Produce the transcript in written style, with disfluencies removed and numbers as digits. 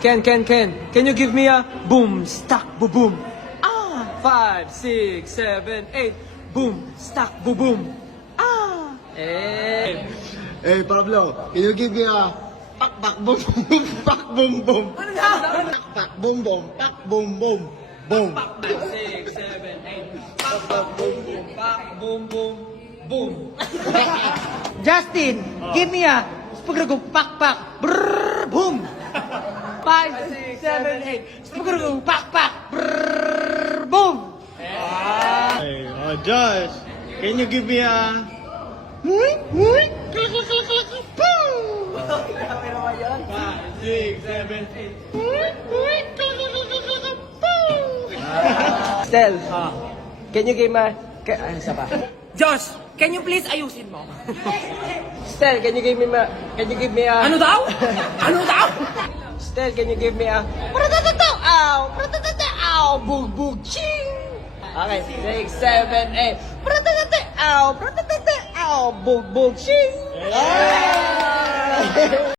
Ken, can you give me a boom, stack, boom, boom? Ah, 5, 6, 7, 8. Boom, stack, boom, boom. Ah, eh. Hey, Pablo, can you give me a pak pak boom boom pak boom boom? Ano na? Pak pak boom boom pak boom boom boom. 5, 6, 7, 8. Pak, pak, boom, boom, pak, boom, boom, boom. Justin, give me a spagrugo pak pak brrr boom. 5, 6, 7, 8. Spagrugo pak pak brrr boom. Hey, Josh, can you give me a 5, 6, 7, 8. Stel, can you give me... Ano isa pa? Josh, can you please ayusin mo? Stel, can you give me a... Ano daw? Ano daw? Stel, can you give me a... Pratatataw! Ow! Pratatataw! Ow! Bug, bug, ching! Okay, 6, 7, 8. Pratatataw! Ow! Pratatataw! Ow! Bug, bug, ching!